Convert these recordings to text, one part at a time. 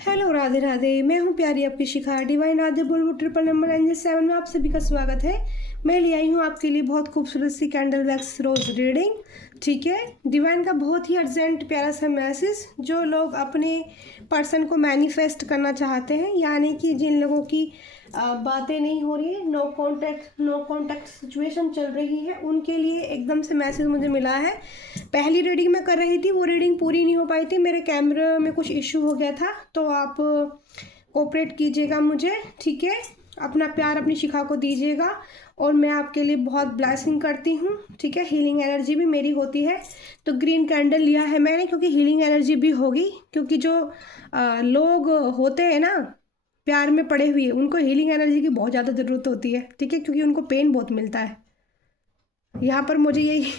Hello, Radhe Radhe. मैं हूँ प्यारी आपकी शिखा डिवाइन राधे बुलबुल ट्रिपल नंबर एंजल 7 में आप सभी का स्वागत है। मैं ले आई हूँ आपके लिए बहुत खूबसूरत सी कैंडल वैक्स रोज रीडिंग। ठीक है, डिवाइन का बहुत ही अर्जेंट प्यारा सा मैसेज जो लोग अपने पर्सन को मैनिफेस्ट करना चाहते हैं, यानी कि जिन लोगों की बातें नहीं हो रही है, नो कांटेक्ट सिचुएशन चल रही है, उनके लिए एकदम से मैसेज मुझे मिला है। पहली रीडिंग मैं कर रही थी, वो रीडिंग पूरी नहीं हो पाई थी, मेरे कैमरे में कुछ इशू हो गया था, तो आप कोऑपरेट कीजिएगा मुझे। ठीक है, अपना प्यार अपनी शिखा को दीजिएगा और मैं आपके लिए बहुत ब्लेसिंग करती हूँ। ठीक है, हीलिंग एनर्जी भी मेरी होती है, तो ग्रीन कैंडल लिया है मैंने क्योंकि हीलिंग एनर्जी भी होगी, क्योंकि जो लोग होते हैं ना प्यार में पड़े हुए, उनको हीलिंग एनर्जी की बहुत ज़्यादा ज़रूरत होती है। ठीक है, क्योंकि उनको पेन बहुत मिलता है। यहाँ पर मुझे यही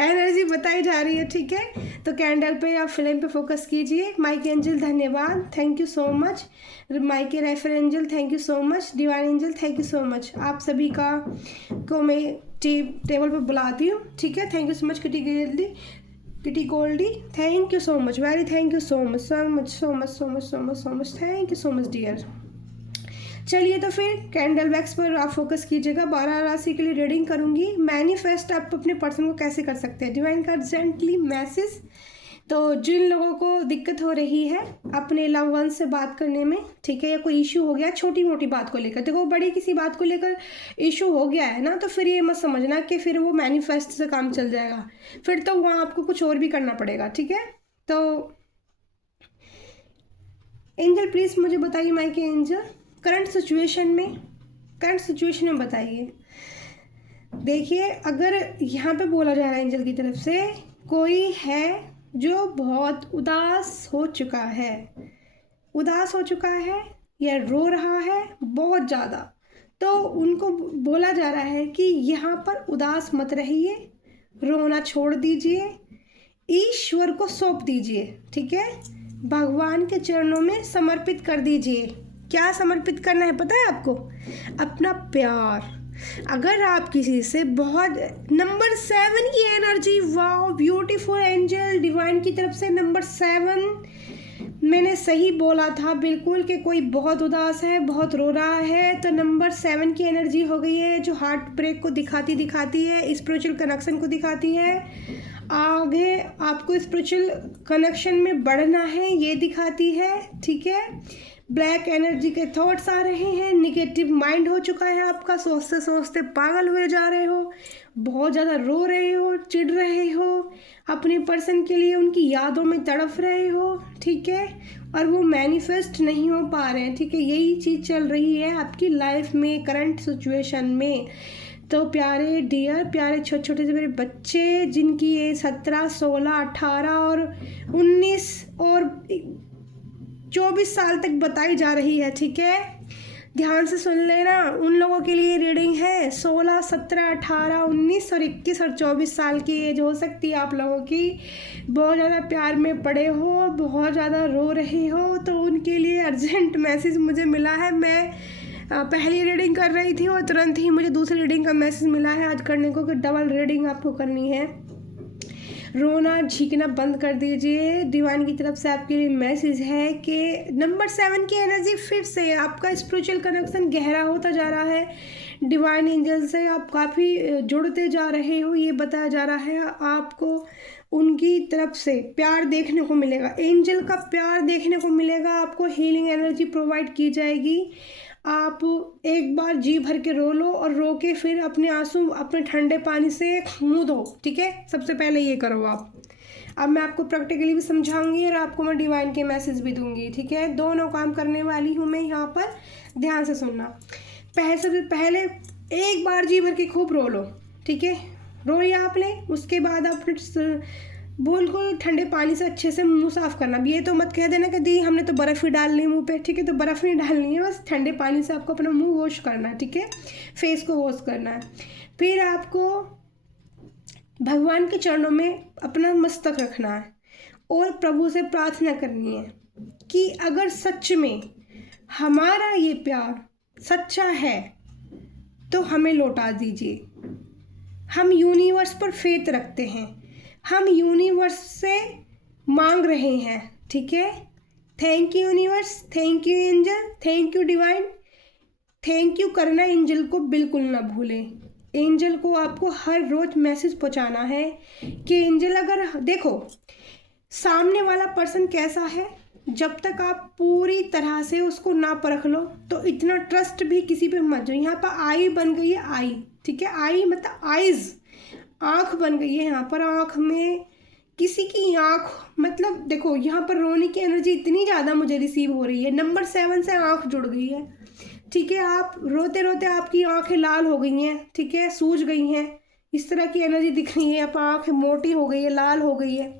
एनर्जी बताई जा रही है। ठीक है, तो कैंडल पे या फ्लेम पे फोकस कीजिए। माइक एंजल धन्यवाद, thank you so much. Mike refer Angel thank you so much. Divine Angel thank you so much. आप सभी का को मैं टेबल पे बुलाती हूँ। ठीक है, thank you so much Kitty Goldie, thank you so much, very thank you so much, so much so much so much so much so much, thank you so much dear. चलिए, तो फिर candle wax पर आप focus कीजिएगा। 12 राशि के लिए reading करूंगी। मैनिफेस्ट आप अपने पर्सन को कैसे कर सकते हैं, डिवाइन का अर्जेंटली मैसेज। तो जिन लोगों को दिक्कत हो रही है अपने लव वन से बात करने में, ठीक है, या कोई इशू हो गया छोटी मोटी बात को लेकर, देखो बड़ी किसी बात को लेकर इशू हो गया है ना, तो फिर ये मत समझना कि फिर वो मैनिफेस्ट से काम चल जाएगा, फिर तो वहाँ आपको कुछ और भी करना पड़ेगा। ठीक है, तो एंजल प्लीज़ मुझे बताइए, माइक एंजल करंट सिचुएशन में बताइए। देखिए, अगर यहाँ पे बोला जा रहा है एंजल की तरफ से, कोई है जो बहुत उदास हो चुका है या रो रहा है बहुत ज़्यादा, तो उनको बोला जा रहा है कि यहाँ पर उदास मत रहिए, रोना छोड़ दीजिए, ईश्वर को सौंप दीजिए। ठीक है, भगवान के चरणों में समर्पित कर दीजिए। क्या समर्पित करना है पता है आपको? अपना प्यार। अगर आप किसी से बहुत, नंबर 7 की energy, wow beautiful angel, divine की तरफ से नंबर 7, मैंने सही बोला था बिल्कुल कि कोई बहुत उदास है, बहुत रो रहा है, तो नंबर 7 की एनर्जी हो गई है, जो हार्ट ब्रेक को दिखाती है, स्पिरिचुअल कनेक्शन को दिखाती है, आगे आपको स्पिरिचुअल कनेक्शन में बढ़ना है ये दिखाती है। ठीक है, ब्लैक एनर्जी के थॉट्स आ रहे हैं, निगेटिव माइंड हो चुका है आपका, सोचते सोचते पागल हुए जा रहे हो, बहुत ज़्यादा रो रहे हो, चिढ़ रहे हो, अपने पर्सन के लिए उनकी यादों में तड़फ रहे हो। ठीक है, और वो मैनिफेस्ट नहीं हो पा रहे हैं। ठीक है, यही चीज़ चल रही है आपकी लाइफ में करंट सिचुएशन में। तो प्यारे डियर, प्यारे छोटे छोटे से मेरे बच्चे, जिनकी एज 17, 16, 18 और 19 और 24 साल तक बताई जा रही है। ठीक है, ध्यान से सुन लेना, उन लोगों के लिए रीडिंग है। 16, 17, 18, 19 और 21 और 24 साल की एज हो सकती है आप लोगों की। बहुत ज़्यादा प्यार में पड़े हो, बहुत ज़्यादा रो रहे हो, तो उनके लिए अर्जेंट मैसेज मुझे मिला है। मैं पहली रीडिंग कर रही थी और तुरंत ही मुझे दूसरी रीडिंग का मैसेज मिला है आज करने को, कि डबल रीडिंग आपको करनी है। रोना झींकना बंद कर दीजिए। डिवाइन की तरफ से आपके लिए मैसेज है कि नंबर 7 की एनर्जी फिर से आपका स्पिरिचुअल कनेक्शन गहरा होता जा रहा है। डिवाइन एंजल से आप काफ़ी जुड़ते जा रहे हो, ये बताया जा रहा है। आपको उनकी तरफ से प्यार देखने को मिलेगा, एंजल का प्यार देखने को मिलेगा, आपको हीलिंग एनर्जी प्रोवाइड की जाएगी। आप एक बार जी भर के रो लो और रो के फिर अपने आंसू अपने ठंडे पानी से मुंह धो। ठीक है, सबसे पहले ये करो आप। अब मैं आपको प्रैक्टिकली भी समझाऊंगी और आपको मैं डिवाइन के मैसेज भी दूंगी। ठीक है, दोनों काम करने वाली हूँ मैं यहाँ पर, ध्यान से सुनना। सबसे पहले एक बार जी भर के खूब रो लो। ठीक है, रो लिया आपने, उसके बाद आप बिल्कुल ठंडे पानी से अच्छे से मुंह साफ करना। ये तो मत कह देना कि दी हमने तो बर्फ़ ही डाल ली मुंह पे। ठीक है, तो बर्फ़ नहीं डालनी है, बस ठंडे पानी से आपको अपना मुंह वॉश करना है। ठीक है, फेस को वॉश करना है। फिर आपको भगवान के चरणों में अपना मस्तक रखना है और प्रभु से प्रार्थना करनी है कि अगर सच में हमारा ये प्यार सच्चा है तो हमें लौटा दीजिए। हम यूनिवर्स पर फेथ रखते हैं, हम यूनिवर्स से मांग रहे हैं। ठीक है, thank you universe, thank you angel, thank you divine. Thank you करना एंजल को बिल्कुल ना भूलें। एंजल को आपको हर रोज मैसेज पहुंचाना है कि एंजल, अगर देखो सामने वाला पर्सन कैसा है, जब तक आप पूरी तरह से उसको ना परख लो तो इतना ट्रस्ट भी किसी पे मत जाओ। यहाँ पर आई बन गई है, आई, ठीक है, आई मतलब आइज, आँख बन गई है यहाँ पर। आँख में किसी की आँख, मतलब देखो यहाँ पर रोने की एनर्जी इतनी ज़्यादा मुझे रिसीव हो रही है। नंबर 7 से आँख जुड़ गई है, ठीक है। आप रोते रोते आपकी आँखें लाल हो गई हैं, ठीक है, सूज गई हैं, इस तरह की एनर्जी दिख रही है। आप आँखें मोटी हो गई है, लाल हो गई है,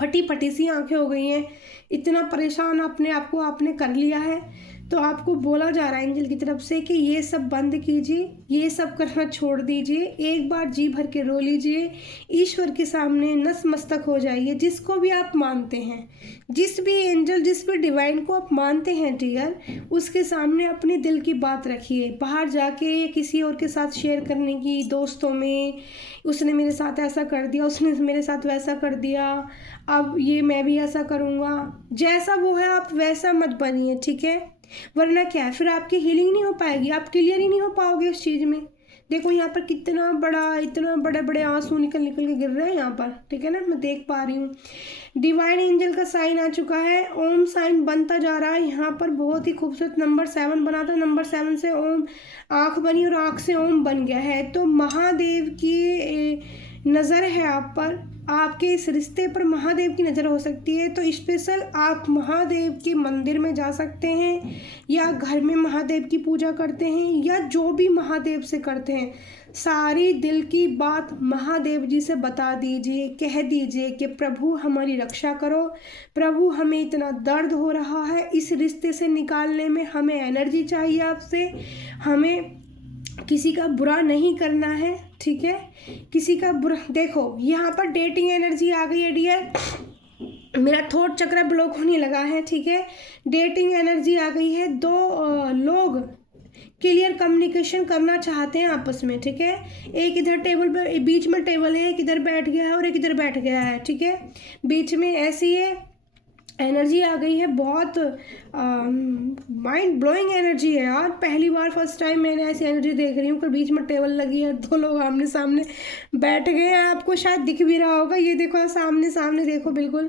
फटी फटी सी आंखें हो गई हैं। इतना परेशान अपने आप को आपने कर लिया है, तो आपको बोला जा रहा है एंजल की तरफ से कि ये सब बंद कीजिए, ये सब करना छोड़ दीजिए, एक बार जी भर के रो लीजिए, ईश्वर के सामने नतमस्तक हो जाइए। जिसको भी आप मानते हैं, जिस भी एंजल, जिस भी डिवाइन को आप मानते हैं डियर, उसके सामने अपने दिल की बात रखिए। बाहर जाके किसी और के साथ शेयर करने की, दोस्तों में, उसने मेरे साथ ऐसा कर दिया, उसने मेरे साथ वैसा कर दिया, अब ये मैं भी ऐसा करूँगा, जैसा वो है आप वैसा मत बनिए, ठीक है। वरना क्या है, फिर आपकी हीलिंग नहीं हो पाएगी, आप क्लियर ही नहीं हो पाओगे उस चीज़ में। देखो यहाँ पर कितना बड़ा, इतना बड़े बड़े आंसू निकल निकल के गिर रहे हैं यहाँ पर, ठीक है ना, मैं देख पा रही हूँ। डिवाइन एंजल का साइन आ चुका है, ओम साइन बनता जा रहा है यहाँ पर। बहुत ही खूबसूरत नंबर 7 बना था, नंबर 7 से ओम आँख बनी और आँख से ओम बन गया है। तो महादेव की नज़र है आप पर, आपके इस रिश्ते पर महादेव की नज़र हो सकती है। तो स्पेशल आप महादेव के मंदिर में जा सकते हैं, या घर में महादेव की पूजा करते हैं, या जो भी महादेव से करते हैं, सारी दिल की बात महादेव जी से बता दीजिए, कह दीजिए कि प्रभु हमारी रक्षा करो, प्रभु हमें इतना दर्द हो रहा है, इस रिश्ते से निकालने में हमें एनर्जी चाहिए आपसे, हमें किसी का बुरा नहीं करना है, ठीक है, किसी का बुरा। देखो यहाँ पर डेटिंग एनर्जी आ गई है डियर, मेरा थॉट चक्र ब्लॉक होने लगा है, ठीक है। डेटिंग एनर्जी आ गई है, दो लोग क्लियर कम्युनिकेशन करना चाहते हैं आपस में, ठीक है। एक इधर टेबल पर, बीच में टेबल है, एक इधर बैठ गया है और एक इधर बैठ गया है, ठीक है, बीच में ऐसी है एनर्जी आ गई है। बहुत माइंड ब्लोइंग एनर्जी है यार, पहली बार फर्स्ट टाइम मैंने ऐसी एनर्जी देख रही हूँ कि बीच में टेबल लगी है, दो लोग आमने सामने बैठ गए हैं। आपको शायद दिख भी रहा होगा, ये देखो सामने सामने देखो बिल्कुल।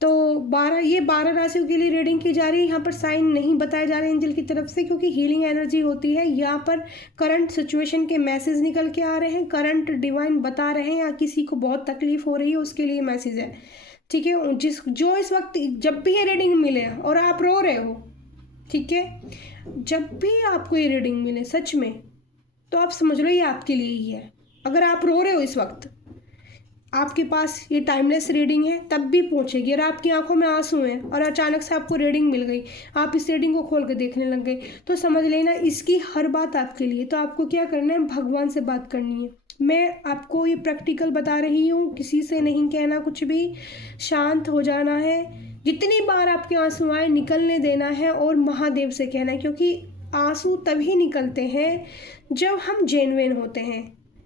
तो 12 राशियों के लिए रीडिंग की जा रही है। यहाँ पर साइन नहीं बताए जा रहे एंजल की तरफ से, क्योंकि हीलिंग एनर्जी होती है। यहाँ पर करंट सिचुएशन के मैसेज निकल के आ रहे हैं, करंट डिवाइन बता रहे हैं, या किसी को बहुत तकलीफ हो रही है उसके लिए मैसेज है, ठीक है। जो इस वक्त जब भी ये रीडिंग मिले और आप रो रहे हो, ठीक है, जब भी आपको ये रीडिंग मिले सच में, तो आप समझ लो ये आपके लिए ही है। अगर आप रो रहे हो इस वक्त, आपके पास ये टाइमलेस रीडिंग है, तब भी पहुंचेगी। और आपकी आंखों में आंसू हैं और अचानक से आपको रीडिंग मिल गई, आप इस रीडिंग को खोल के देखने लग गए, तो समझ लेना इसकी हर बात आपके लिए। तो आपको क्या करना है, भगवान से बात करनी है। मैं आपको ये प्रैक्टिकल बता रही हूँ, किसी से नहीं कहना कुछ भी, शांत हो जाना है, जितनी बार आपके आंसू आए निकलने देना है और महादेव से कहना है। क्योंकि आंसू तभी निकलते हैं जब हम जेन्युइन होते हैं,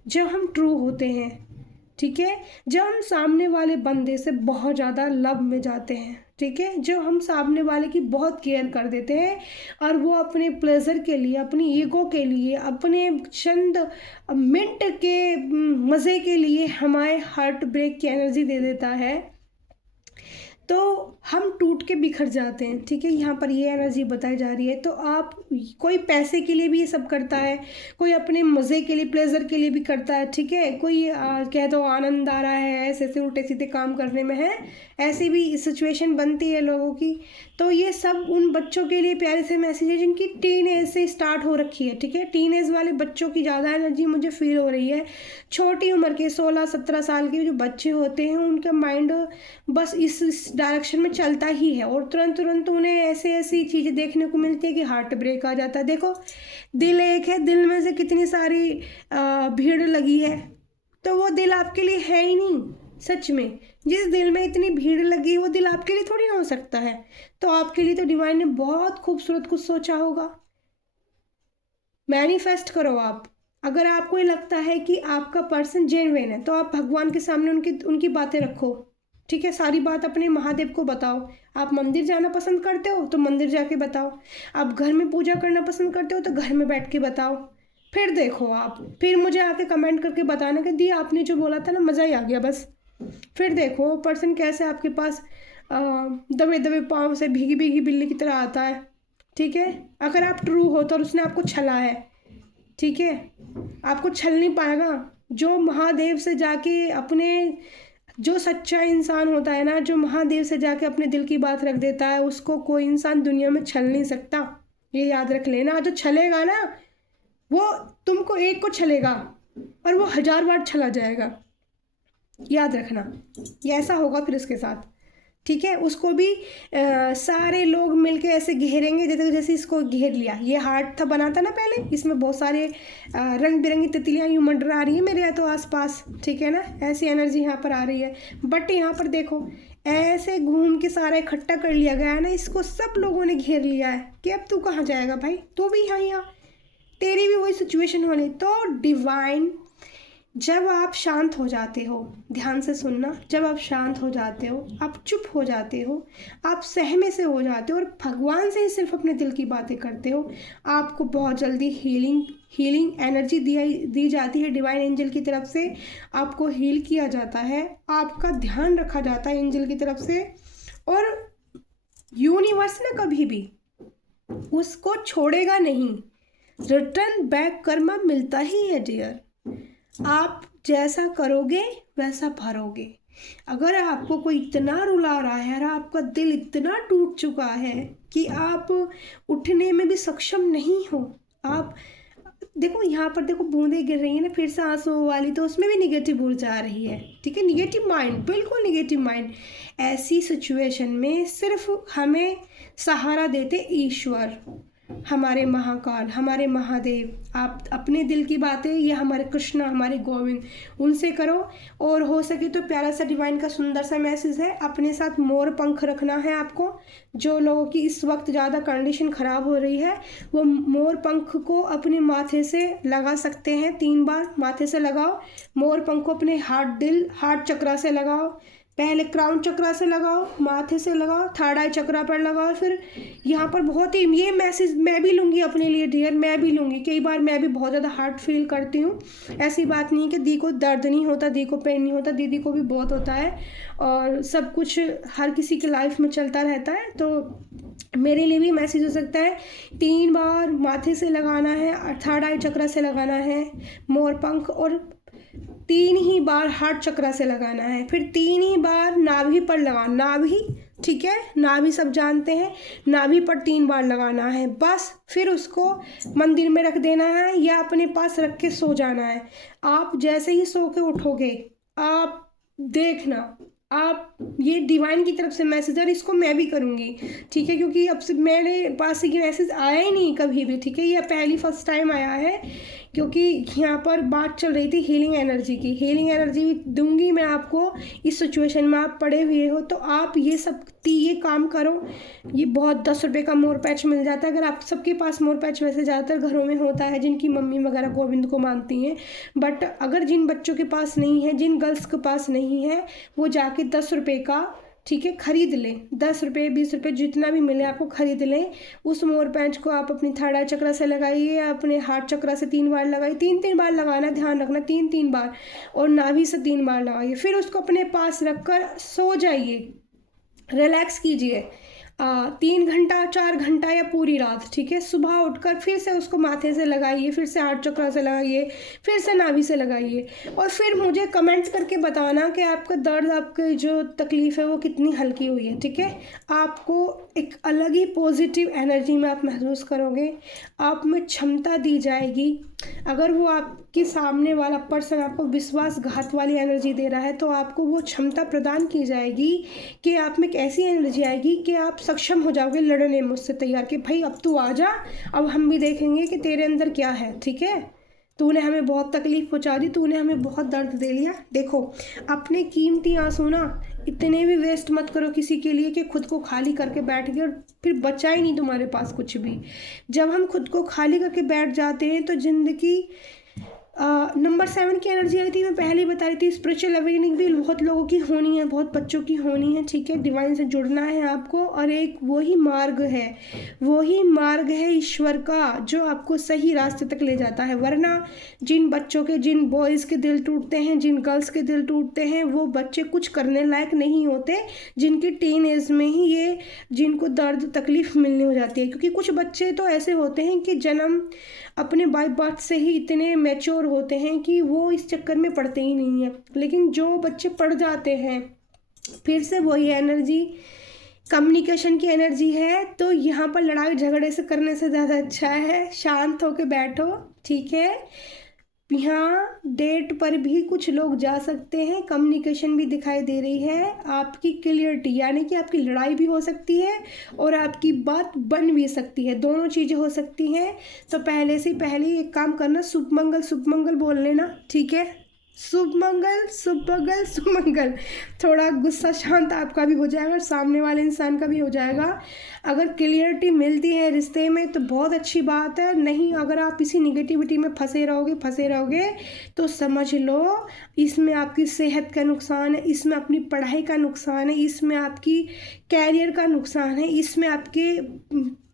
जब हम ट्रू होते हैं, ठीक है, जब हम सामने वाले बंदे से बहुत ज़्यादा लव में जाते हैं, ठीक है, जब हम सामने वाले की बहुत केयर कर देते हैं और वो अपने प्लेजर के लिए, अपनी ईगो के लिए, अपने चंद मिनट के मज़े के लिए हमारे हार्ट ब्रेक की एनर्जी दे देता है, तो हम टूट के बिखर जाते हैं, ठीक है। यहाँ पर ये एनर्जी बताई जा रही है। तो आप, कोई पैसे के लिए भी ये सब करता है, कोई अपने मज़े के लिए, प्लेजर के लिए भी करता है, ठीक है। कोई कह दो आनंद आ रहा है, ऐसे ऐसे उल्टे सीधे काम करने में है, ऐसी भी सिचुएशन बनती है लोगों की। तो ये सब उन बच्चों के लिए प्यारे से मैसेज है जिनकी टीन एज से स्टार्ट हो रखी है, ठीक है। टीन एज वाले बच्चों की ज़्यादा एनर्जी मुझे फील हो रही है। छोटी उम्र के 16-17 साल के जो बच्चे होते हैं, उनका माइंड बस इस डायरेक्शन में चलता ही है, और तुरंत तुरंत उन्हें ऐसे ऐसी चीज़ें देखने को मिलती है कि हार्ट ब्रेक आ जाता है। देखो दिल एक है, दिल में से कितनी सारी भीड़ लगी है, तो वो दिल आपके लिए है ही नहीं। सच में जिस दिल में इतनी भीड़ लगी है, वो दिल आपके लिए थोड़ी ना हो सकता है। तो आपके लिए तो डिवाइन ने बहुत खूबसूरत कुछ सोचा होगा। मैनिफेस्ट करो आप। अगर आपको ये लगता है कि आपका पर्सन जेन्युइन है, तो आप भगवान के सामने उनकी बातें रखो, ठीक है, सारी बात अपने महादेव को बताओ। आप मंदिर जाना पसंद करते हो तो मंदिर जाके बताओ, आप घर में पूजा करना पसंद करते हो तो घर में बैठ के बताओ। फिर देखो आप, फिर मुझे आके कमेंट करके बताना कि दी आपने जो बोला था ना, मज़ा ही आ गया बस। फिर देखो पर्सन कैसे आपके पास दबे दबे पाँव से भीगी भीगी बिल्ली की तरह आता है। ठीक है, अगर आप ट्रू हो तो उसने आपको छला है। ठीक है, आपको छल नहीं पाएगा। जो महादेव से जाके अपने, जो सच्चा इंसान होता है ना, जो महादेव से जाके अपने दिल की बात रख देता है, उसको कोई इंसान दुनिया में छल नहीं सकता। ये याद रख लेना। जो छलेगा ना, वो तुमको एक को छलेगा और वो 1000 बार छला जाएगा। याद रखना, ये ऐसा होगा फिर उसके साथ। ठीक है, उसको भी सारे लोग मिलके ऐसे घेरेंगे जैसे इसको घेर लिया। ये हार्ट था, बना था ना पहले, इसमें बहुत सारे रंग बिरंगी तितलियां यूं मंडरा रही है मेरे यहाँ तो आसपास। ठीक है ना, ऐसी एनर्जी यहाँ पर आ रही है। बट यहाँ पर देखो, ऐसे घूम के सारा इकट्ठा कर लिया गया है ना, इसको सब लोगों ने घेर लिया है कि अब तू कहाँ जाएगा भाई, तू भी यहाँ, तेरी भी वही सिचुएशन होनी। तो डिवाइन, जब आप शांत हो जाते हो, ध्यान से सुनना, जब आप शांत हो जाते हो, आप चुप हो जाते हो, आप सहमे से हो जाते हो और भगवान से ही सिर्फ अपने दिल की बातें करते हो, आपको बहुत जल्दी हीलिंग एनर्जी दी जाती है डिवाइन एंजल की तरफ से। आपको हील किया जाता है, आपका ध्यान रखा जाता है एंजल की तरफ से। और यूनिवर्स ना कभी भी उसको छोड़ेगा नहीं। रिटर्न बैक कर्मा मिलता ही है डियर। आप जैसा करोगे वैसा भरोगे। अगर आपको कोई इतना रुला रहा है और आपका दिल इतना टूट चुका है कि आप उठने में भी सक्षम नहीं हो, आप देखो यहाँ पर देखो बूंदें गिर रही है ना फिर से आंसू वाली, तो उसमें भी निगेटिव ऊर्जा आ रही है। ठीक है, निगेटिव माइंड, बिल्कुल निगेटिव माइंड। ऐसी सिचुएशन में सिर्फ हमें सहारा देते ईश्वर, हमारे महाकाल, हमारे महादेव। आप अपने दिल की बातें, ये हमारे कृष्ण, हमारे गोविंद, उनसे करो। और हो सके तो प्यारा सा डिवाइन का सुंदर सा मैसेज है, अपने साथ मोर पंख रखना है आपको। जो लोगों की इस वक्त ज़्यादा कंडीशन ख़राब हो रही है, वो मोर पंख को अपने माथे से लगा सकते हैं। 3 बार माथे से लगाओ मोर पंख को, अपने हार्ट चक्रा से लगाओ। पहले क्राउन चक्रा से लगाओ, माथे से लगाओ, थर्ड आई चक्रा पर लगाओ। फिर यहाँ पर बहुत ही, ये मैसेज मैं भी लूँगी अपने लिए डियर, मैं भी लूँगी। कई बार मैं भी बहुत ज़्यादा हार्ट फील करती हूँ। ऐसी बात नहीं है कि दी को दर्द नहीं होता, दी को पेन नहीं होता, दीदी को भी बहुत होता है। और सब कुछ हर किसी की लाइफ में चलता रहता है। तो मेरे लिए भी मैसेज हो सकता है, 3 बार माथे से लगाना है, थर्ड आई चक्रा से लगाना है मोर पंख, और 3 ही बार हार्ट चक्रा से लगाना है। फिर 3 ही बार नाभि पर लगाना, नाभि, ठीक है, नाभि सब जानते हैं, नाभि पर 3 बार लगाना है बस। फिर उसको मंदिर में रख देना है या अपने पास रख के सो जाना है। आप जैसे ही सो के उठोगे, आप देखना, आप, ये डिवाइन की तरफ से मैसेज है और इसको मैं भी करूँगी। ठीक है, क्योंकि अब से मेरे पास ये मैसेज आया ही नहीं कभी भी। ठीक है, ये फर्स्ट टाइम आया है, क्योंकि यहाँ पर बात चल रही थी हीलिंग एनर्जी की। हीलिंग एनर्जी भी दूंगी मैं आपको इस सिचुएशन में। आप पड़े हुए हो तो आप ये काम करो। ये बहुत 10 रुपये का मोर पैच मिल जाता है। अगर आप सबके पास मोर पैच वैसे ज़्यादातर घरों में होता है, जिनकी मम्मी वगैरह गोविंद को मानती हैं। बट अगर जिन बच्चों के पास नहीं है, जिन गर्ल्स के पास नहीं है, वो जाके 10 रुपये का, ठीक है, खरीद लें। 10 रुपये 20 रुपये जितना भी मिले आपको खरीद लें। उस मोर पैंच को आप अपनी थर्ड आई चक्रा से लगाइए, अपने हार्ट चक्रा से 3 बार लगाइए। 3 बार लगाना, ध्यान रखना, 3 बार, और नाभि से 3 बार लगाइए। फिर उसको अपने पास रखकर सो जाइए, रिलैक्स कीजिए। 3 घंटा, 4 घंटा या पूरी रात। ठीक है, सुबह उठकर फिर से उसको माथे से लगाइए, फिर से हार्ट चक्रा से लगाइए, फिर से नाभि से लगाइए। और फिर मुझे कमेंट्स करके बताना कि आपका दर्द, आपकी जो तकलीफ़ है वो कितनी हल्की हुई है। ठीक है, आपको एक अलग ही पॉजिटिव एनर्जी में आप महसूस करोगे, आप में क्षमता दी जाएगी। अगर वो आपके सामने वाला पर्सन आपको विश्वासघात वाली एनर्जी दे रहा है, तो आपको वो क्षमता प्रदान की जाएगी कि आप में एक ऐसी एनर्जी आएगी कि आप सक्षम हो जाओगे लड़ने में उससे तैयार, कि भाई अब तू आ जा, अब हम भी देखेंगे कि तेरे अंदर क्या है। ठीक है, तूने हमें बहुत तकलीफ पहुंचा दी, तूने हमें बहुत दर्द दे लिया। देखो, अपने कीमती आंसू ना इतने भी वेस्ट मत करो किसी के लिए कि खुद को खाली करके बैठ गए और फिर बचा ही नहीं तुम्हारे पास कुछ भी। जब हम खुद को खाली करके बैठ जाते हैं तो ज़िंदगी नंबर 7 की एनर्जी आई थी, मैं पहले ही बता रही थी, स्पिरिचुअल अवेकनिंग भी बहुत लोगों की होनी है, बहुत बच्चों की होनी है, ठीक है। डिवाइन से जुड़ना है आपको, और एक वही मार्ग है ईश्वर का जो आपको सही रास्ते तक ले जाता है। वरना जिन बच्चों के, जिन बॉयज़ के दिल टूटते हैं, जिन गर्ल्स के दिल टूटते हैं, वो बच्चे कुछ करने लायक नहीं होते, जिनकी टीन एज में ही ये जिनको दर्द तकलीफ़ मिलने हो जाती है। क्योंकि कुछ बच्चे तो ऐसे होते हैं कि जन्म अपने बाय बर्थ से ही इतने मैच्योर होते हैं कि वो इस चक्कर में पड़ते ही नहीं हैं। लेकिन जो बच्चे पड़ जाते हैं, फिर से वही एनर्जी कम्युनिकेशन की एनर्जी है। तो यहाँ पर लड़ाई झगड़े से करने से ज़्यादा अच्छा है शांत होकर बैठो, ठीक है। यहाँ डेट पर भी कुछ लोग जा सकते हैं, कम्युनिकेशन भी दिखाई दे रही है, आपकी क्लियरिटी, यानी कि आपकी लड़ाई भी हो सकती है और आपकी बात बन भी सकती है, दोनों चीज़ें हो सकती हैं। तो पहले से पहले एक काम करना, शुभ मंगल बोल लेना, ठीक है। शुभ मंगल। थोड़ा गुस्सा शांत आपका भी हो जाएगा और सामने वाले इंसान का भी हो जाएगा। अगर क्लियरिटी मिलती है रिश्ते में तो बहुत अच्छी बात है, नहीं अगर आप इसी निगेटिविटी में फंसे रहोगे तो समझ लो इसमें आपकी सेहत का नुकसान है, इसमें अपनी पढ़ाई का नुकसान है, इसमें आपकी कैरियर का नुकसान है, इसमें आपके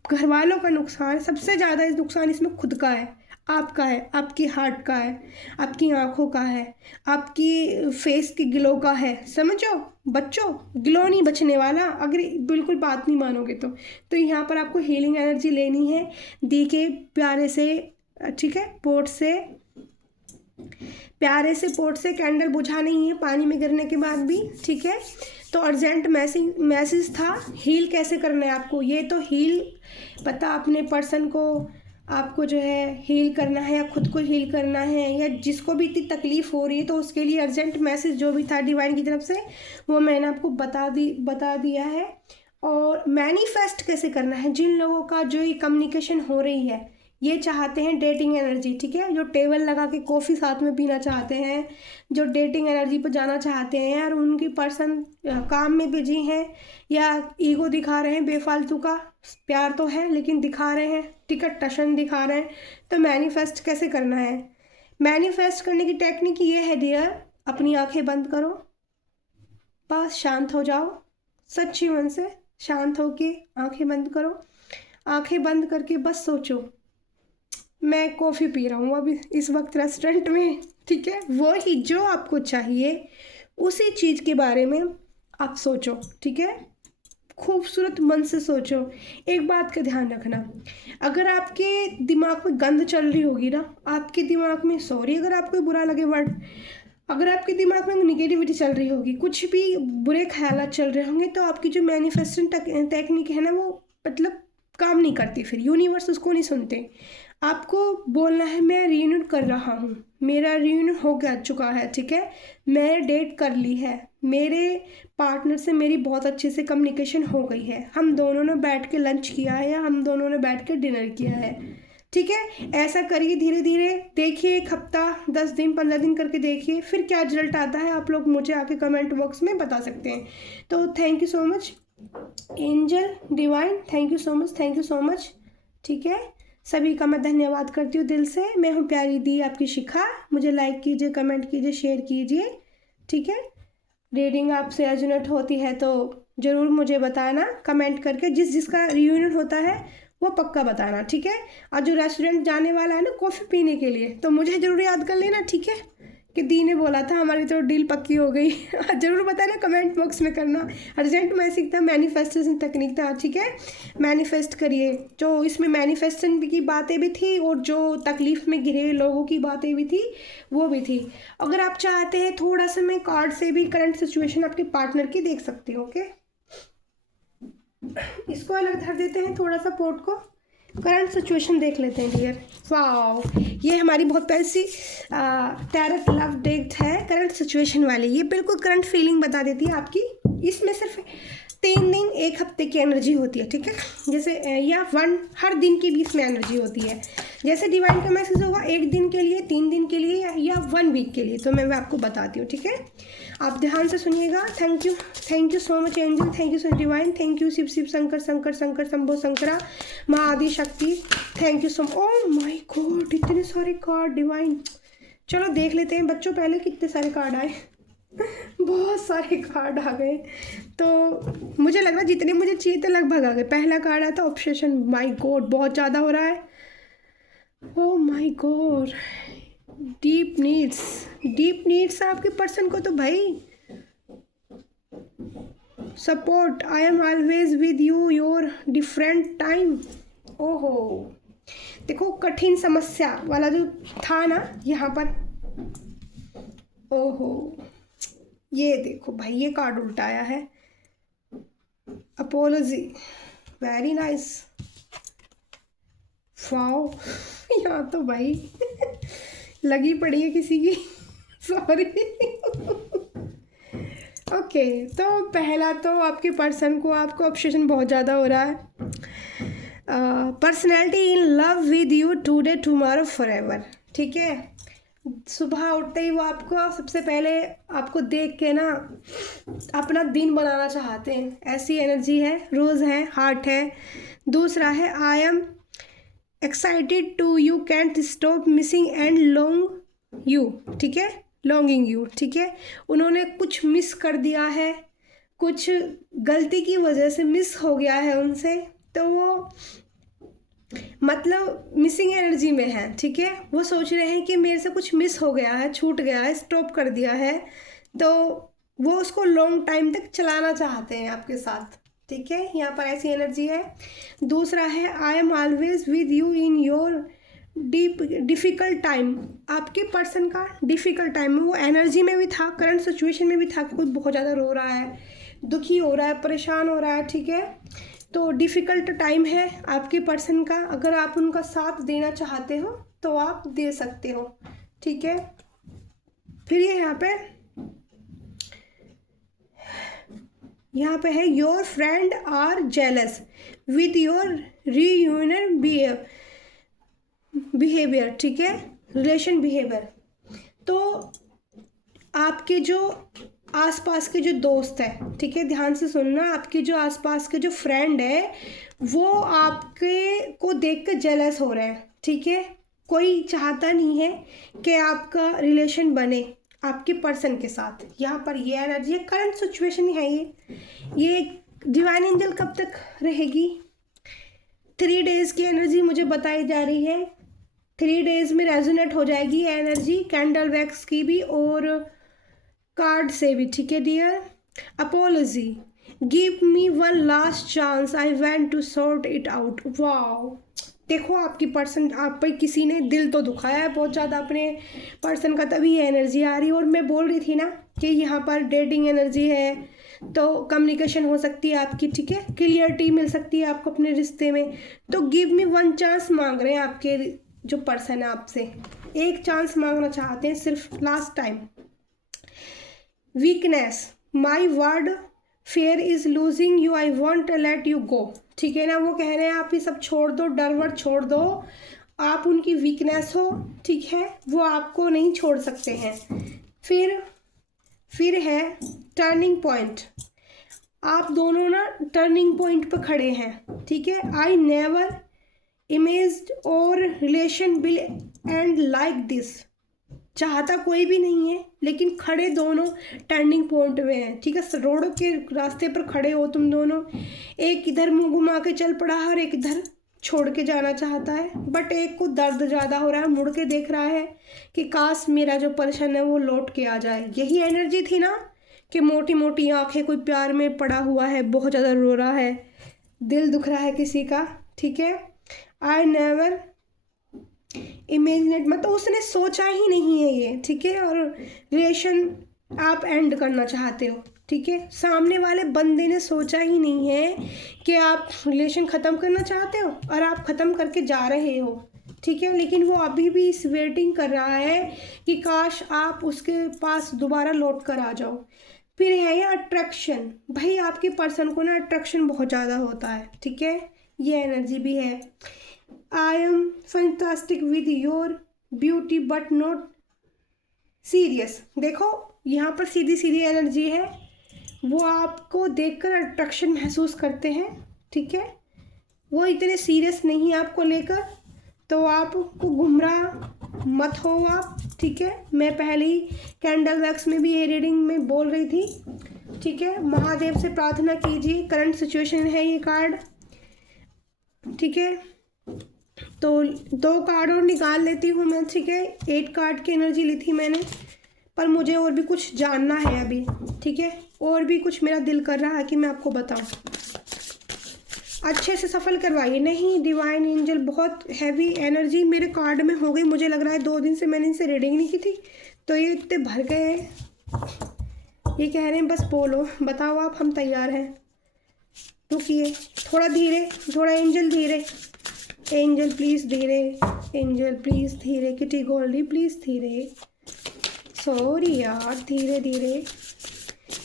घर वालों का नुकसान है। सबसे ज़्यादा नुकसान इसमें खुद का है, आपका है, आपकी हार्ट का है, आपकी आंखों का है, आपकी फेस की ग्लो का है। समझो बच्चों, ग्लो नहीं बचने वाला अगर बिल्कुल बात नहीं मानोगे तो यहाँ पर आपको हीलिंग एनर्जी लेनी है दी के प्यारे से, ठीक है। प्यारे से पोर्ट से कैंडल बुझानी है पानी में गिरने के बाद भी, ठीक है। तो अर्जेंट मैसेज था, हील कैसे करना है आपको, ये तो हील पता अपने पर्सन को आपको जो है हील करना है या खुद को हील करना है या जिसको भी इतनी तकलीफ़ हो रही है, तो उसके लिए अर्जेंट मैसेज जो भी था डिवाइन की तरफ से वो मैंने आपको बता दिया है। और मैनिफेस्ट कैसे करना है, जिन लोगों का जो ये कम्युनिकेशन हो रही है, ये चाहते हैं डेटिंग एनर्जी, ठीक है, जो टेबल लगा के कॉफ़ी साथ में पीना चाहते हैं, जो डेटिंग एनर्जी पर जाना चाहते हैं और उनकी पर्सन काम में बिजी हैं या ईगो दिखा रहे हैं, बेफालतू का प्यार तो है लेकिन दिखा रहे हैं, टिकट टशन दिखा रहे हैं। तो मैनिफेस्ट कैसे करना है, मैनिफेस्ट करने की टेक्निक ये है डियर, अपनी आंखें बंद करो, बस शांत हो जाओ, सच्ची मन से शांत होके आंखें बंद करो। आंखें बंद करके बस सोचो, मैं कॉफ़ी पी रहा हूँ अभी इस वक्त रेस्टोरेंट में, ठीक है। वो ही जो आपको चाहिए उसी चीज़ के बारे में आप सोचो, ठीक है। खूबसूरत मन से सोचो। एक बात का ध्यान रखना, अगर आपके दिमाग में गंद चल रही होगी ना, आपके दिमाग में, सॉरी अगर आपको बुरा लगे वर्ड, अगर आपके दिमाग में निगेटिविटी चल रही होगी, कुछ भी बुरे ख्यालात चल रहे होंगे, तो आपकी जो मैनिफेस्टेशन टेक्निक है ना वो मतलब काम नहीं करती, फिर यूनिवर्स उसको नहीं सुनते। आपको बोलना है मैं रीयूनियन कर रहा हूँ, मेरा रीयूनियन हो गया चुका है, ठीक है, मैं डेट कर ली है, मेरे पार्टनर से मेरी बहुत अच्छे से कम्युनिकेशन हो गई है, हम दोनों ने बैठ के लंच किया है या हम दोनों ने बैठ के डिनर किया है, ठीक है। ऐसा करिए, धीरे धीरे देखिए, एक हफ्ता 10 दिन 15 दिन करके देखिए, फिर क्या रिजल्ट आता है आप लोग मुझे आके कमेंट बॉक्स में बता सकते हैं। तो thank you so much angel divine, thank you so much, ठीक है। सभी का मैं धन्यवाद करती हूँ दिल से। मैं हूँ प्यारी दी आपकी शिखा, मुझे लाइक कीजिए, कमेंट कीजिए, शेयर कीजिए, ठीक है। रीडिंग आपसे रेजोनेट होती है तो ज़रूर मुझे बताना कमेंट करके, जिसका रियूनियन होता है वो पक्का बताना, ठीक है। और जो रेस्टोरेंट जाने वाला है ना कॉफ़ी पीने के लिए, तो मुझे ज़रूर याद कर लेना, ठीक है, कि दी ने बोला था, हमारी तो डील पक्की हो गई। ज़रूर बताना, कमेंट बॉक्स में करना। अर्जेंट मैसेज था, मैनिफेस्टेशन तकनीक था, ठीक है। मैनिफेस्ट करिए, जो इसमें मैनिफेस्टेशन की बातें भी थी और जो तकलीफ़ में घिरे लोगों की बातें भी थी वो भी थी। अगर आप चाहते हैं थोड़ा सा मैं कार्ड से भी करंट सिचुएशन आपके पार्टनर की देख सकती हूँ, ओके। इसको अलग धर देते हैं, थोड़ा सा पोर्ट को करंट सिचुएशन देख लेते हैं डियर। वाओ, ये हमारी बहुत प्यारी सी टैरट लव डेक है करंट सिचुएशन वाली, ये बिल्कुल करंट फीलिंग बता देती है आपकी। इसमें सिर्फ 3 दिन 1 हफ्ते की एनर्जी होती है, ठीक है, जैसे या हर दिन की भी इसमें एनर्जी होती है। जैसे डिवाइन का मैसेज होगा 1 दिन के लिए, 3 दिन के लिए या 1 वीक के लिए, तो मैं आपको बताती हूँ, ठीक है। आप ध्यान से सुनिएगा। Thank you so much angel, thank you so divine, thank you Shiv Shiv Shankar Shankar Shankar Shambho Shankara माँ Adi Shakti, thank you so much. Oh my God, इतने सारे कार्ड डिवाइन, चलो देख लेते हैं बच्चों पहले कितने सारे कार्ड आए। बहुत सारे कार्ड आ गए, तो मुझे लग रहा है जितने मुझे चाहिए थे लगभग आ गए। पहला कार्ड आया था ऑब्सेशन, माय गॉड बहुत ज़्यादा हो रहा है। Oh my God, deep needs आपके पर्सन को तो भाई। Support, I am always with you, your different time. ओहो, देखो कठिन समस्या वाला जो था ना यहाँ पर, ओहो ये देखो भाई ये कार्ड उल्टा आया है। Apology, very nice. वाओ, यहाँ तो भाई लगी पड़ी है किसी की। सॉरी। ओके, तो पहला तो आपके पर्सन को आपको ऑब्सेशन बहुत ज़्यादा हो रहा है। Personality in love with you today tomorrow forever, ठीक है। सुबह उठते ही वो आपको सबसे पहले आपको देख के ना अपना दिन बनाना चाहते हैं, ऐसी एनर्जी है। रोज़ है, हार्ट है। दूसरा है I am excited to you, can't stop missing and long you, ठीक है, लॉन्गिंग यू, ठीक है। उन्होंने कुछ मिस कर दिया है, कुछ गलती की वजह से मिस हो गया है उनसे, तो वो मतलब मिसिंग एनर्जी में है, ठीक है। वो सोच रहे हैं कि मेरे से कुछ मिस हो गया है, छूट गया है, स्टॉप कर दिया है, तो वो उसको लॉन्ग टाइम तक चलाना चाहते हैं आपके साथ, ठीक है। यहाँ पर ऐसी एनर्जी है। दूसरा है I am always with you in your difficult time. आपके पर्सन का डिफ़िकल्ट टाइम में वो एनर्जी में भी था, करंट सिचुएशन में भी था कि कुछ बहुत ज़्यादा रो रहा है, दुखी हो रहा है, परेशान हो रहा है, ठीक है। तो डिफ़िकल्ट टाइम है आपके पर्सन का। अगर आप उनका साथ देना चाहते हो तो आप दे सकते हो, ठीक है। फिर ये यहाँ पे है your friend are jealous with your reunion behaviour, ठीक है, रिलेशन बिहेवियर। तो आपके जो आसपास के जो दोस्त है, ठीक है, ध्यान से सुनना, आपके जो आसपास के जो फ्रेंड है वो आपके को देख कर जेलस हो रहे हैं, ठीक है। कोई चाहता नहीं है कि आपका रिलेशन बने आपके पर्सन के साथ। यहाँ पर ये एनर्जी है, करंट सिचुएशन है ये डिवाइन एंजल कब तक रहेगी? 3 डेज़ की एनर्जी मुझे बताई जा रही है। 3 डेज़ में रेजोनेट हो जाएगी ये एनर्जी, कैंडल वैक्स की भी और कार्ड से भी, ठीक है dear. Apology, give me one last chance, I want to sort it out. Wow, देखो आपकी पर्सन, आप पे किसी ने दिल तो दुखाया है बहुत ज़्यादा अपने पर्सन का, तभी ये एनर्जी आ रही है। और मैं बोल रही थी ना कि यहाँ पर डेटिंग एनर्जी है, तो कम्युनिकेशन हो सकती है आपकी, ठीक है, क्लियरिटी मिल सकती है आपको अपने रिश्ते में। तो गिव मी वन चांस मांग रहे हैं आपके जो पर्सन है आपसे, एक चांस मांगना चाहते हैं सिर्फ, last time. Weakness, my worst fear is losing you, I want to let you go, ठीक है ना। वो कह रहे हैं आप ये सब छोड़ दो, डर वर छोड़ दो, आप उनकी वीकनेस हो, ठीक है, वो आपको नहीं छोड़ सकते हैं। फिर है टर्निंग पॉइंट, आप दोनों ना टर्निंग पॉइंट पर खड़े हैं, ठीक है। आई नेवर इमेज्ड और relation will and like this, चाहता कोई भी नहीं है लेकिन खड़े दोनों टर्निंग पॉइंट में हैं, ठीक है। रोड के रास्ते पर खड़े हो तुम दोनों, एक इधर मुंह घुमा के चल पड़ा है और एक इधर छोड़ के जाना चाहता है, बट एक को दर्द ज़्यादा हो रहा है, मुड़ के देख रहा है कि काश मेरा जो पर्सन है वो लौट के आ जाए। यही एनर्जी थी ना कि मोटी मोटी आंखें, कोई प्यार में पड़ा हुआ है, बहुत ज़्यादा रो रहा है, दिल दुख रहा है किसी का, ठीक है। आई नेवर इमेजिनेट, मतलब उसने सोचा ही नहीं है ये, ठीक है। और रिलेशन आप एंड करना चाहते हो, ठीक है। सामने वाले बंदे ने सोचा ही नहीं है कि आप रिलेशन ख़त्म करना चाहते हो और आप ख़त्म करके जा रहे हो, ठीक है। लेकिन वो अभी भी इस वेटिंग कर रहा है कि काश आप उसके पास दोबारा लौट कर आ जाओ। फिर है ये अट्रैक्शन, भाई आपके पर्सन को ना अट्रैक्शन बहुत ज़्यादा होता है, ठीक है, ये एनर्जी भी है। I M fantastic with your beauty but not serious, देखो यहाँ पर सीधी सीधी एनर्जी है, वो आपको देखकर अट्रैक्शन महसूस करते हैं, ठीक है। वो इतने सीरियस नहीं है आपको लेकर, तो आपको गुमराह मत हो आप, ठीक है। मैं पहले ही कैंडल वैक्स में भी ये रीडिंग में बोल रही थी, ठीक है। महादेव से प्रार्थना कीजिए, करंट सिचुएशन है ये कार्ड, ठीक है। तो 2 कार्ड और निकाल लेती हूँ मैं, ठीक है। 8 कार्ड की एनर्जी ली थी मैंने, पर मुझे और भी कुछ जानना है अभी, ठीक है। और भी कुछ मेरा दिल कर रहा है कि मैं आपको बताऊँ। अच्छे से सफल करवाइए। नहीं, डिवाइन एंजल बहुत हैवी एनर्जी मेरे कार्ड में हो गई, मुझे लग रहा है 2 दिन से मैंने इनसे रीडिंग नहीं की थी, तो ये इतने भर गए हैं। ये कह रहे हैं बस बोलो, बताओ आप, हम तैयार हैं। रुकिए, थोड़ा धीरे, थोड़ा एंजल धीरे, एंजल प्लीज़ धीरे, एंजल प्लीज़ धीरे, किटी गोल्डी प्लीज़ धीरे, सॉरी यार, धीरे धीरे।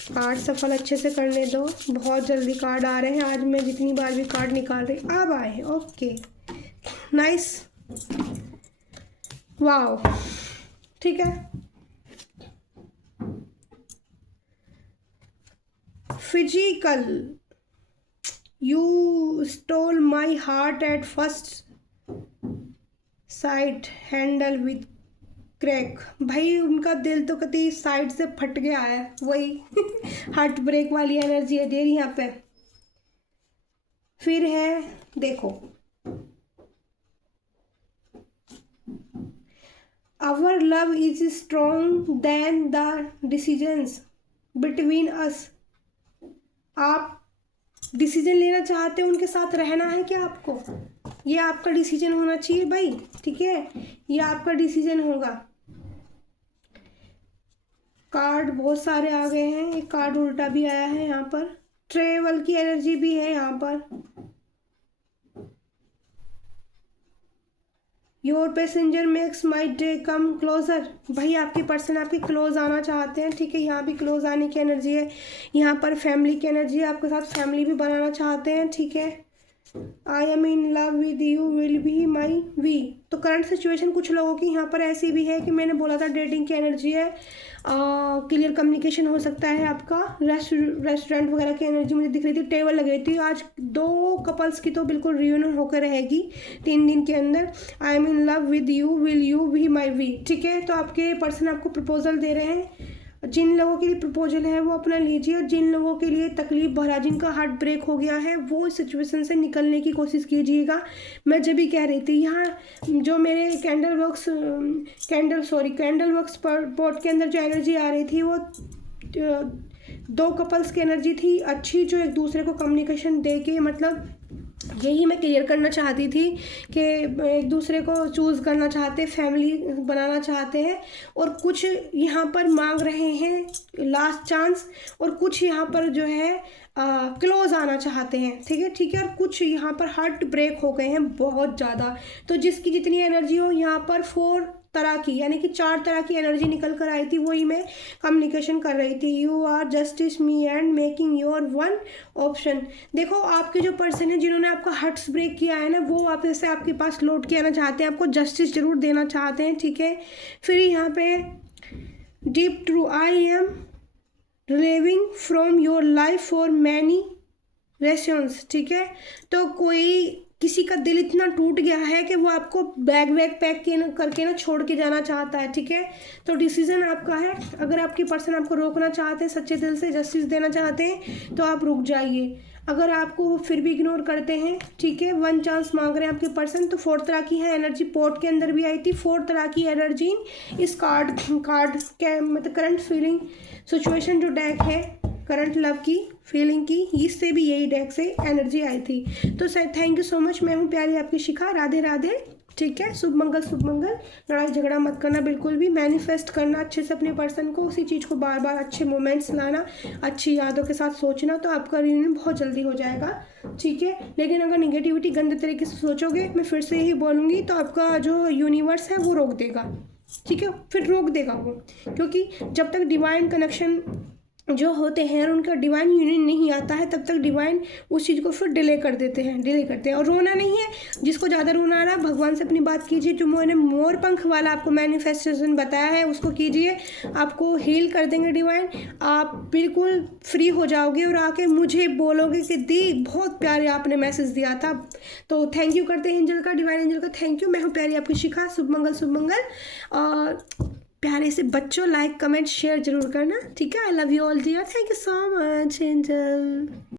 कार्ड सफल अच्छे से करने दो, बहुत जल्दी कार्ड आ रहे हैं। आज मैं जितनी बार भी कार्ड निकाल रही, अब आए हैं, ओके, नाइस, वाओ, ठीक है। Physical, you stole my heart at first sight, handle with crack. भाई उनका दिल तो कभी साइड से फट गया है, वही हार्ट ब्रेक वाली एनर्जी है देर यहाँ पे। फिर है, देखो, our love is strong than the decisions between us. आप डिसीजन लेना चाहते हो, उनके साथ रहना है क्या आपको? ये आपका डिसीजन होना चाहिए भाई, ठीक है, ये आपका डिसीजन होगा। कार्ड बहुत सारे आ गए हैं, एक कार्ड उल्टा भी आया है यहाँ पर, ट्रेवल की एनर्जी भी है यहाँ पर। Your passenger makes my day come closer. भाई आपके पर्सन आपके क्लोज आना चाहते हैं, ठीक है, यहाँ भी क्लोज आने की एनर्जी है। यहाँ पर फैमिली की एनर्जी है, आपके साथ फैमिली भी बनाना चाहते हैं, ठीक है। I am in love with you will be my V. तो करंट सिचुएशन कुछ लोगों की यहाँ पर ऐसी भी है कि मैंने बोला था डेटिंग की एनर्जी है, क्लियर कम्युनिकेशन हो सकता है आपका। रेस्टोरेंट वगैरह की एनर्जी मुझे दिख रही थी, टेबल लग रही थी। आज 2 कपल्स की तो बिल्कुल रियूनियन होकर रहेगी 3 दिन के अंदर। I am in love with you will you be my V, ठीक है। तो आपके पर्सन आपको प्रपोजल दे रहे हैं। जिन लोगों के लिए प्रपोजल है वो अपना लीजिए, और जिन लोगों के लिए तकलीफ भरा, जिनका हार्ट ब्रेक हो गया है, वो इस सिचुएशन से निकलने की कोशिश कीजिएगा। मैं जब भी कह रही थी, यहाँ जो मेरे कैंडल वर्क्स पर पॉट के अंदर जो एनर्जी आ रही थी, वो 2 कपल्स की एनर्जी थी अच्छी, जो एक दूसरे को कम्युनिकेशन दे के, मतलब यही मैं क्लियर करना चाहती थी कि एक दूसरे को चूज़ करना चाहते, फैमिली बनाना चाहते हैं, और कुछ यहाँ पर मांग रहे हैं लास्ट चांस, और कुछ यहाँ पर जो है क्लोज आना चाहते हैं, ठीक है। और कुछ यहाँ पर हार्ट ब्रेक हो गए हैं बहुत ज़्यादा। तो जिसकी जितनी एनर्जी हो, यहाँ पर 4 तरह की, यानी कि 4 तरह की एनर्जी निकल कर आई थी, वही मैं कम्युनिकेशन कर रही थी। You are justice me and making your one option. देखो, आपके जो पर्सन है जिन्होंने आपका हार्ट्स ब्रेक किया है ना, वो वापस से आपके पास लौट के आना चाहते हैं, आपको जस्टिस जरूर देना चाहते हैं, ठीक है। फिर यहाँ पे deep true, I am relieving from your life for many reasons, ठीक है। तो कोई किसी का दिल इतना टूट गया है कि वो आपको बैग पैक करके ना छोड़ के जाना चाहता है, ठीक है। तो डिसीजन आपका है। अगर आपकी पर्सन आपको रोकना चाहते हैं, सच्चे दिल से जस्टिस देना चाहते हैं, तो आप रुक जाइए। अगर आपको वो फिर भी इग्नोर करते हैं, ठीक है, 1 चांस मांग रहे हैं आपके पर्सन, तो 4 तरह की है एनर्जी। पोर्ट के अंदर भी आई थी 4 तरह की एनर्जी इस कार्ड के, मतलब करंट फीलिंग सिचुएशन जो डेक है, करंट लव की फीलिंग की, इससे भी यही डेक से एनर्जी आई थी। तो sir thank you so much. मैं हूँ प्यारी आपकी शिखा, राधे राधे, ठीक है। शुभ मंगल। लड़ाई झगड़ा मत करना बिल्कुल भी, मैनिफेस्ट करना अच्छे से अपने पर्सन को, उसी चीज़ को बार बार अच्छे मोमेंट्स लाना, अच्छी यादों के साथ सोचना, तो आपका रियूनियन बहुत जल्दी हो जाएगा, ठीक है। लेकिन अगर निगेटिविटी गंदे तरीके से सोचोगे, मैं फिर से यही बोलूँगी, तो आपका जो यूनिवर्स है वो रोक देगा, ठीक है, फिर रोक देगा वो, क्योंकि जब तक डिवाइन कनेक्शन जो होते हैं और उनका डिवाइन यूनियन नहीं आता है, तब तक डिवाइन उस चीज़ को फिर डिले करते हैं। और रोना नहीं है, जिसको ज़्यादा रोना आ रहा है भगवान से अपनी बात कीजिए। जो मैंने मोर पंख वाला आपको मैनिफेस्टेशन बताया है उसको कीजिए, आपको हील कर देंगे डिवाइन, आप बिल्कुल फ्री हो जाओगे और आके मुझे बोलोगे कि दी बहुत प्यारे आपने मैसेज दिया था। तो थैंक यू करते हैं एंजल का, डिवाइन एंजल का थैंक यू। मैं हूँ प्यारी आपकी शिखा, शुभ मंगल शुभ मंगल। और प्यारे से बच्चों लाइक कमेंट शेयर जरूर करना, ठीक है। I love you all dear, thank you so much angel.